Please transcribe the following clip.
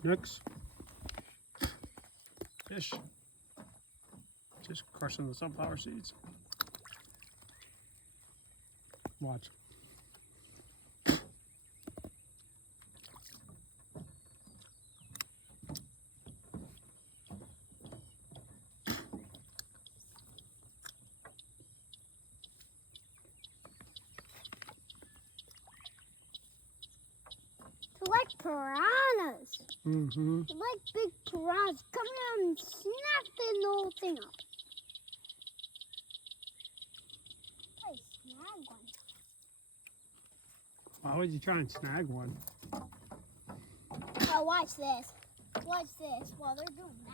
Chinooks. Fish. Just crushing the sunflower seeds. Watch. Like piranhas. Mm-hmm. Like big piranhas. Come around and snap the whole thing up. I snag one. Why would you try and snag one? Oh, watch this. Watch this while they're doing that.